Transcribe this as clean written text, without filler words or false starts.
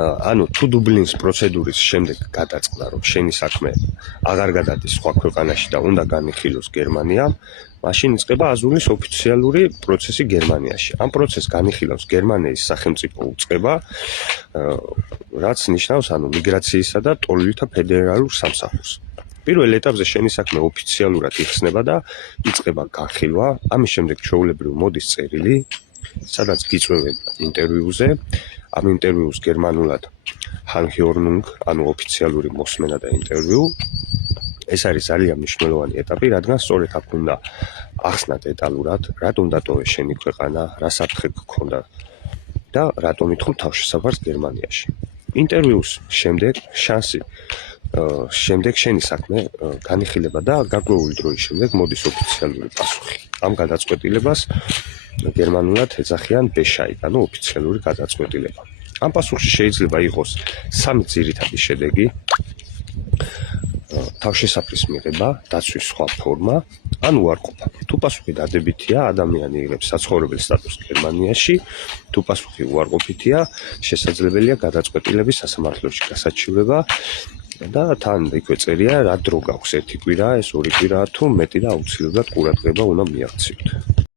ანუ თუ დუბლინის პროცედურის შემდეგ გადაწყდა, რომ შენი საქმე აღარ გადადის სხვა ქვეყანაში და უნდა განიხილოს გერმანია, მაშინ იწყება აზულის ოფიციალური პროცესი გერმანიაში. ამ პროცესს განიხილავს გერმანიის სახელმწიფო უწყება, რაც ნიშნავს ანუ მიგრაციისა და ტოლოთა ფედერალურ სამსახურს. პირველ ეტაპზე შენი საქმე ოფიციალურად იხსნება და იწყება განხილვა. ამის შემდეგ ჩვეულებრივ მოდის წერილი, სადაც გიწვევენ ინტერვიუზე. ამ ინტერვიუს გერმანულად Anhörung, ანუ ოფიციალური მოსმენა და ინტერვიუ. ეს არის ძალიან მნიშვნელოვანი ეტაპი, რადგან სწორედ აქ უნდა ახსნა დეტალურად, რატომ დატოვე შენი ქვეყანა, რა საფრთხე გქონდა და რატომ ითხოვ თავშესაფარს გერმანიაში. ინტერვიუს შემდეგ შანსი შემდეგ შენი საქმე განიხილება და გარკვეული დროის შემდეგ მოდის ოფიციალური პასუხი. ამ გადაწყვეტილებას გერმანულად ეძახიან Bescheid, ანუ ოფიციალური გადაწყვეტილება. ამ პასუხში შეიძლება იყოს სამი ძირითადი შედეგი: თავშესაფრის მიღება, დაცვის სხვა ფორმა, ან უარყოფა. თუ პასუხი დადებითია, ადამიანი იღებს საცხოვრებელ სტატუსს გერმანიაში, თუ პასუხი უარყოფითია, შესაძლებელია გადაწყვეტილების სასამართლოში გასაჩივრება და თან იქვე წერია, რა დრო გაქვს, 1 კვირა, ეს 2 კვირა, თუ მეტი და აუცილებლად ყურადღება უნდა მიაქციოთ.